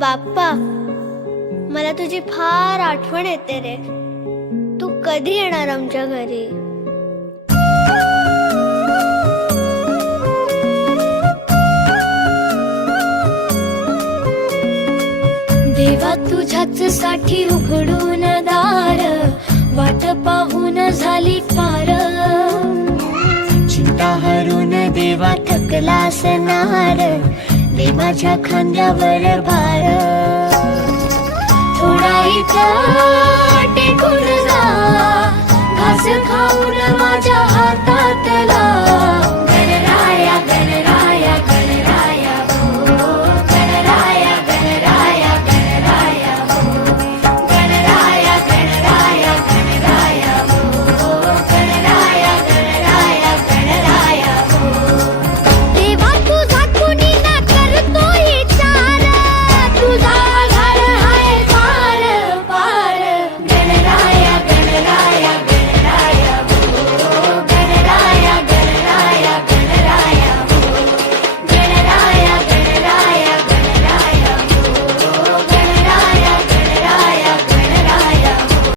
बाप्पा, मला तुझी फार आठवण येते रे. तू कधी येणार आमच्या घरी? देवा तुझ्याच साठी उघडून दार, वाट पाहून झाली फार. चिंता हरून देवा थकला असणार, दे माझ्या खांद्यावर भार. थोडा इथं टेकून जा, घास खाऊन